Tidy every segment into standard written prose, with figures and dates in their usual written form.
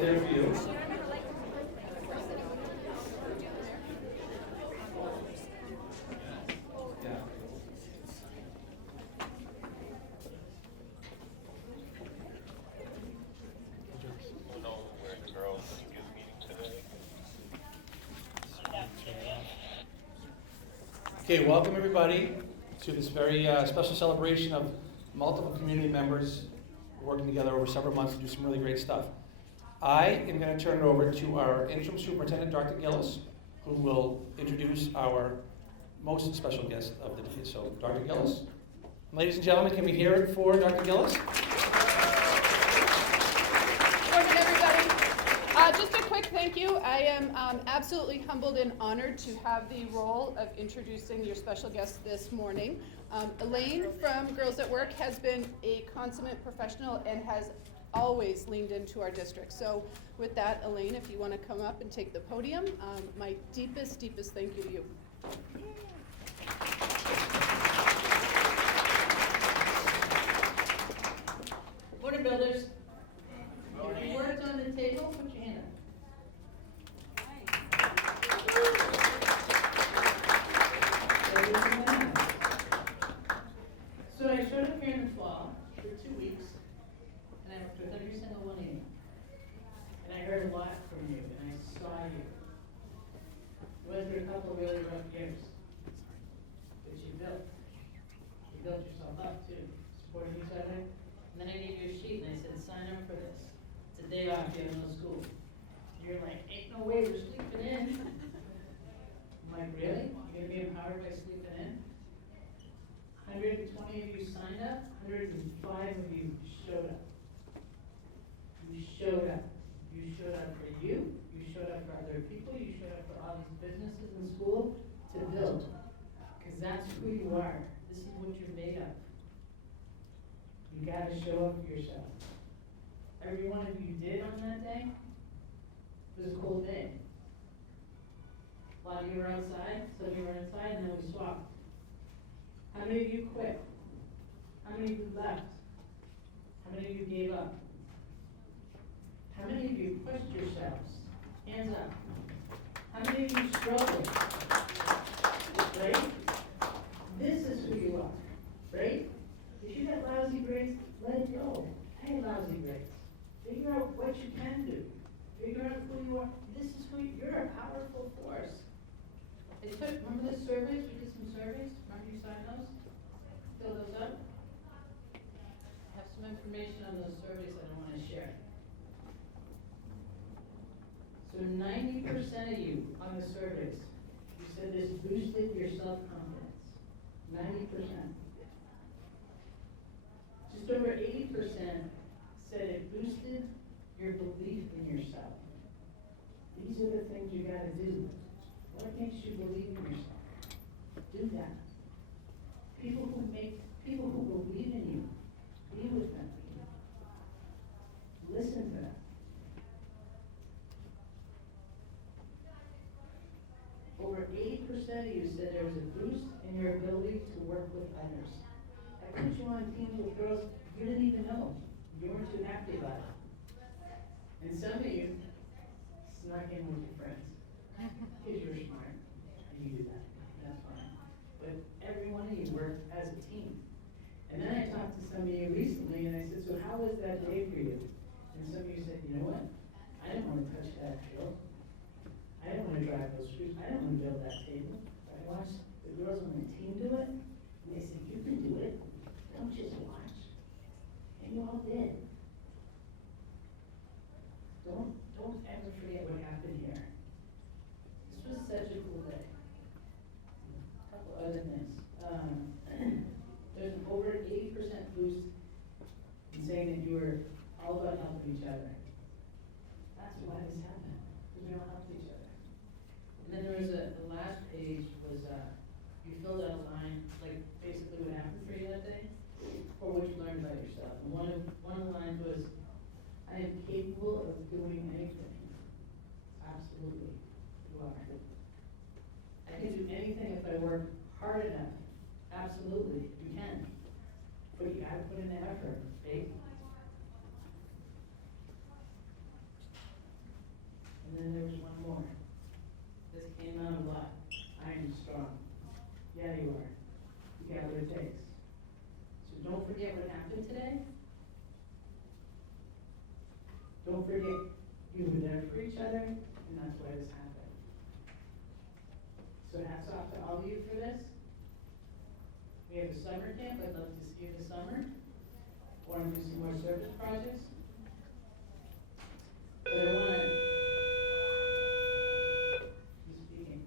right there for you. Yeah. Okay, welcome everybody to this very special celebration of multiple community members working together over several months to do some really great stuff. I am going to turn it over to our interim superintendent, Dr. Gillis, who will introduce our most special guest of the day. So, Dr. Gillis. Ladies and gentlemen, can we hear it for Dr. Gillis? Morning, everybody. Just a quick thank you. I am absolutely humbled and honored to have the role of introducing your special guest this morning. Elaine from Girls at Work has been a consummate professional and has always leaned into our district. So with that, Elaine, if you want to come up and take the podium, my deepest thank you to you. Morning, builders. If you worked on the table, put your hand up. So I showed up here in the fall for 2 weeks, and I worked with every single one of you. And I heard a lot from you, and I saw you. You went through a couple of really rough years, but you built. You built yourself up too, supporting each other. And then I gave you a sheet and I said, sign up for this. It's a day off, you have no school. You're like, ain't no way we're sleeping in. I'm like, really? You're gonna be empowered by sleeping in? 120 of you signed up, 105 of you showed up. You showed up. You showed up for you showed up for other people, you showed up for all these businesses in school to build. Because that's who you are. This is what you're made of. You gotta show up for yourself. Every one of you did on that day. It was a cold day. A lot of you were outside, some of you were inside, and then we swapped. How many of you quit? How many of you left? How many of you gave up? How many of you pushed yourselves? Hands up. How many of you struggled? Right? This is who you are, right? If you got lousy grades, let it go. I had lousy grades. Figure out what you can do. Figure out who you are. This is who you're a powerful force. Remember the surveys? We did some surveys. Remember you signed those? Fill those up. I have some information on those surveys that I want to share. So 90% of you on the surveys, you said this boosted your self-confidence. 90%. Just over 80% said it boosted your belief in yourself. These are the things you gotta do. What makes you believe in yourself? Do that. People who believe in you, be with them. Listen to them. Over 80% of you said there was a boost in your ability to work with others. I put you on teams with girls you didn't even know. You weren't too happy about it. And some of you snuck in with your friends. Because you're smart. And you do that. That's fine. But every one of you worked as a team. And then I talked to some of you recently and I said, so how was that day for you? And some of you said, you know what? I didn't want to touch that drill. I didn't want to drive those screws. I didn't want to build that table. But I watched the girls on my team do it. And they said, you can do it. Don't just watch. And you all did. Don't ever forget what happened here. This was such a cool day. A couple other things. There's an over 80% boost in saying that you were all about helping each other. That's why this happened. Because we all helped each other. And then there was the last page was you filled out a line, like basically what happened for you that day, or what you learned about yourself. And one of the lines was, I am capable of doing anything. Absolutely, you are. I can do anything if I work hard enough. Absolutely, you can. But you gotta put in the effort, right? Don't forget, you were there for each other, and that's why this happened. So hats off to all of you for this. We have a summer camp, I'd love to see you this summer. Want to do some more service projects. But I want to, he's speaking,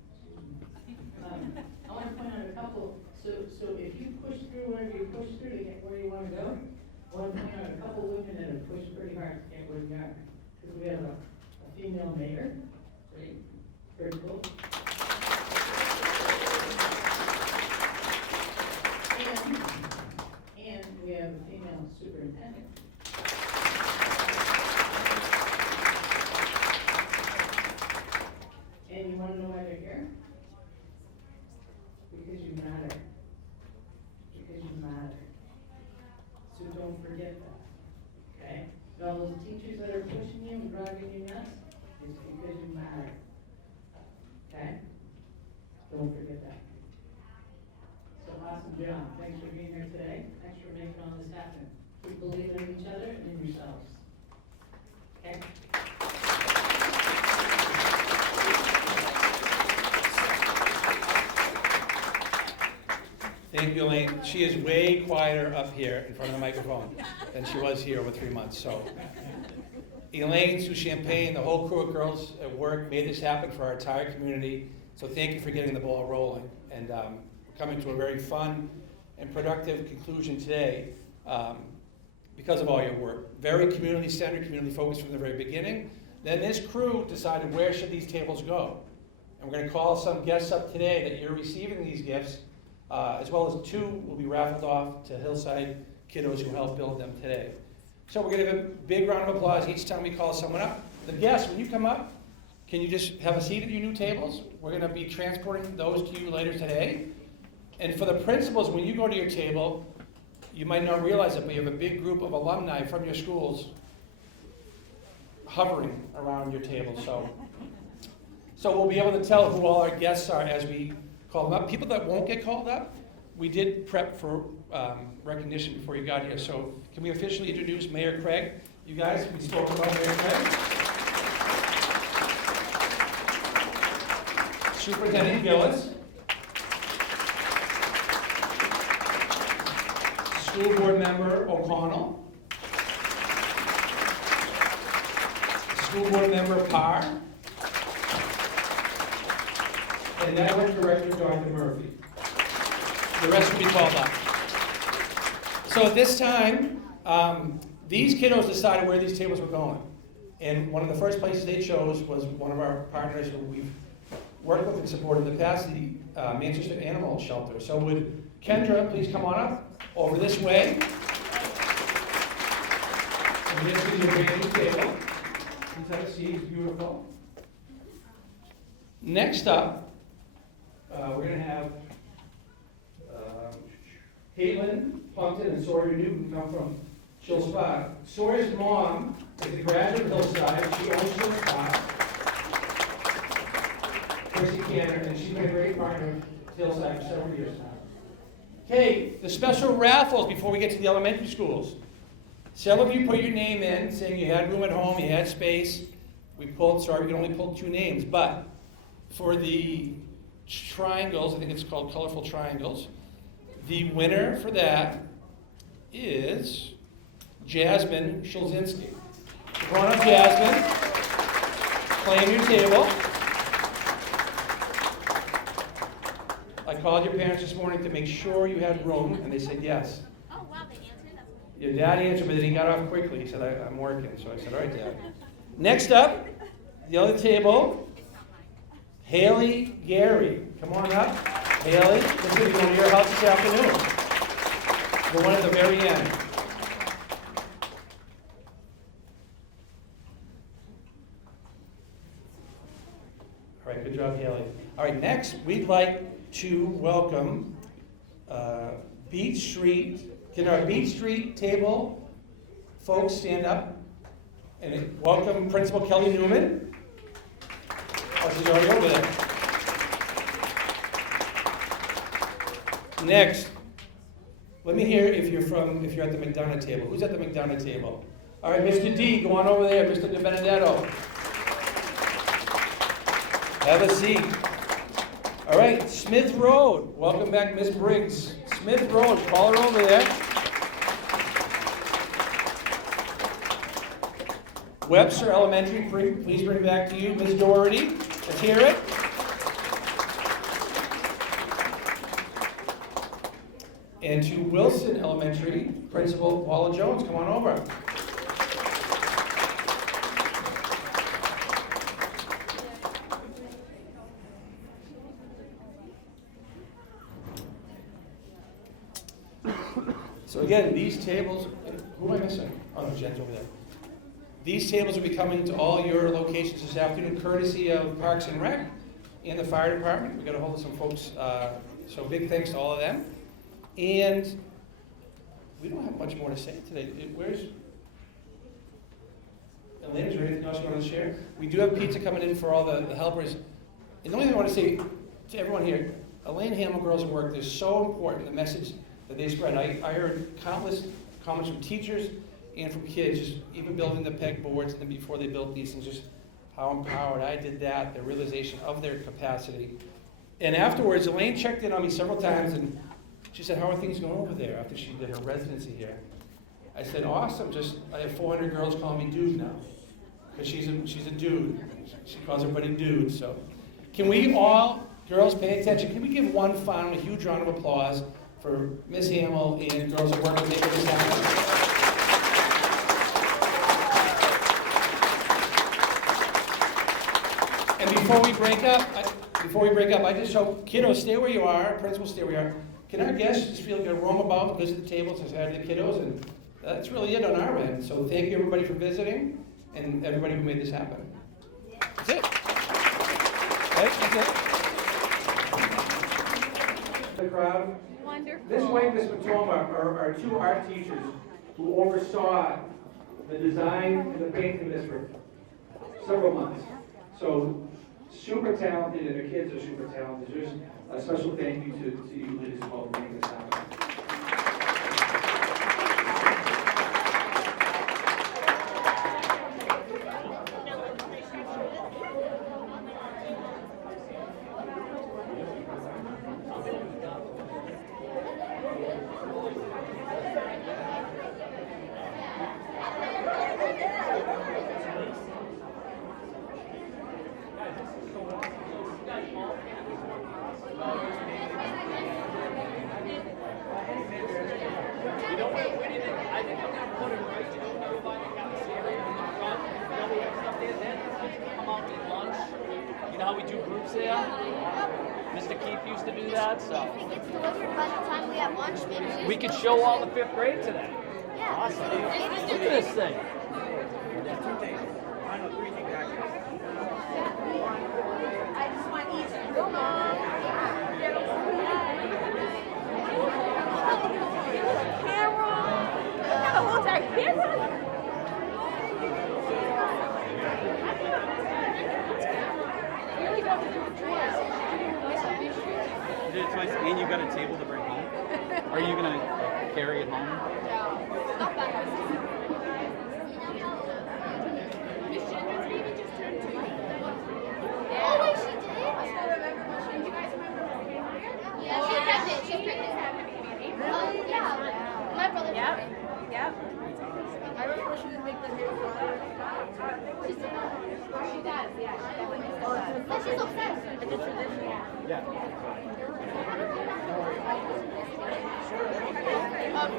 I want to point out a couple, so if you push through whatever you push through to get where you want to go, I want to point out a couple women that have pushed pretty hard to get where we are. Because we have a female mayor, right? Very cool. And we have a female superintendent. And you want to know why they're here? Because you matter. Because you matter. So don't forget that, okay? And all those teachers that are pushing you and driving you nuts, it's because you matter. Okay? Don't forget that. So awesome job. Thanks for being here today. Thanks for making all this happen. Keep believing in each other and in yourselves. Okay? Thank you, Elaine. She is way quieter up here in front of the microphone than she was here over 3 months. So, Elaine, Sue Champagne, the whole crew of girls at work made this happen for our entire community. So thank you for getting the ball rolling. And we're coming to a very fun and productive conclusion today because of all your work. Very community-centered, community-focused from the very beginning. Then this crew decided where should these tables go. And we're going to call some guests up today that you're receiving these gifts. As well as 2 will be raffled off to Hillside kiddos who helped build them today. So we're going to give a big round of applause each time we call someone up. The guests, when you come up, can you just have a seat at your new tables? We're going to be transporting those to you later today. And for the principals, when you go to your table, you might not realize it, but you have a big group of alumni from your schools hovering around your table. So we'll be able to tell who all our guests are as we call them up. People that won't get called up, we did prep for recognition before you got here. So can we officially introduce Mayor Craig? You guys, we spoke about Mayor Craig. Superintendent Gillis. School Board Member O'Connell. School Board Member Parr. And Network Director Dr. Murphy. The rest will be called up. So at this time, these kiddos decided where these tables were going. And one of the first places they chose was one of our partners who we've worked with and supported in the past, the Manchester Animal Shelter. So would Kendra please come on up over this way. And this is your brand new table. Please have a seat, it's beautiful. Next up, we're going to have Caitlin Plumpton and Sawyer Newton come from Chill Spa. Sawyer's mom is a graduate of Hillside. She owns Chill Spa. Chrissy Canner, and she's been a great partner with Hillside for several years now. Okay, the special raffles before we get to the elementary schools. Several of you put your name in saying you had room at home, you had space. We can only pull 2 names, but for the triangles, I think it's called Colorful Triangles, the winner for that is Jasmine Shulzinski. Come on up, Jasmine. Claim your table. I called your parents this morning to make sure you had room, and they said yes. Oh, wow, they answered? That's wonderful. Your dad answered, but then he got off quickly. He said, I'm working. So I said, all right, Dad. Next up, the other table, It's not mine. Haley Gary. Come on up. Haley, this is going to be going to your house this afternoon. The one at the very end. All right, good job, Haley. All right, next, we'd like to welcome Beach Street. Can our Beach Street table folks stand up? And welcome Principal Kelly Newman. Oh, she's already over there. Next, let me hear if you're at the McDonough table. Who's at the McDonough table? All right, Mr. D, go on over there, Mr. De Benedetto. Have a seat. All right, Smith Road. Welcome back, Miss Briggs. Smith Road, call her over there. Webster Elementary, please bring back to you, Ms. Doherty. Let's hear it. And to Wilson Elementary, Principal Paula Jones, come on over. So again, these tables, who am I missing? Oh, no, Jen's over there. These tables will be coming to all your locations this afternoon, courtesy of Parks and Rec and the Fire Department. We got a hold of some folks, so big thanks to all of them. And we don't have much more to say today. Where's Elaine? Is there anything else you want to share? We do have pizza coming in for all the helpers. And the only thing I want to say to everyone here, Elaine Hamill Girls at Work, they're so important, the message that they spread. I heard countless comments from teachers and from kids, just even building the pegboards and then before they built these things, just how empowered I did that, the realization of their capacity. And afterwards, Elaine checked in on me several times and she said, how are things going over there after she did her residency here? I said, awesome, I have 400 girls calling me dude now. Because she's a dude. She calls everybody dude, so. Can we all, girls, pay attention. Can we give one final, huge round of applause for Ms. Hamill and Girls at Work for making this happen? And before we break up, I just hope, kiddos, stay where you are, principals, stay where you are. Can our guests just feel like to roam about, visit the tables, and say hi to the kiddos? And that's really it on our end. So thank you everybody for visiting, and everybody who made this happen. That's it. That's it. The crowd. Wonderful. This way, Miss Matoma are two art teachers who oversaw the design and the painting of this for several months. So super talented, and their kids are super talented. There's a special thank you to you ladies as well for making this happen. How we do groups there? Mr. Keith used to do that, so. If it gets delivered by the time we have lunch, maybe We could show all the 5th grade today. yeah. Awesome. Maybe Look at this thing. I just want each go mom. Camera. Oh, is that camera? You did it twice, and you got a table to bring home? Are you going to carry it home? Not that good. Miss Jendra's baby just turned 2. Oh, wait, she did? I still remember Miss Jen. Do you guys remember when we came here? Yeah, she's pregnant. She's She's pregnant. having a baby in April. Oh, yeah. My brother's Yep. pregnant. Yep. I remember she would make the hair fly. She does, yeah. She definitely still does. Oh, she's obsessed. It's a tradition. Yeah.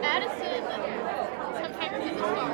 Addison, sometimes in the star,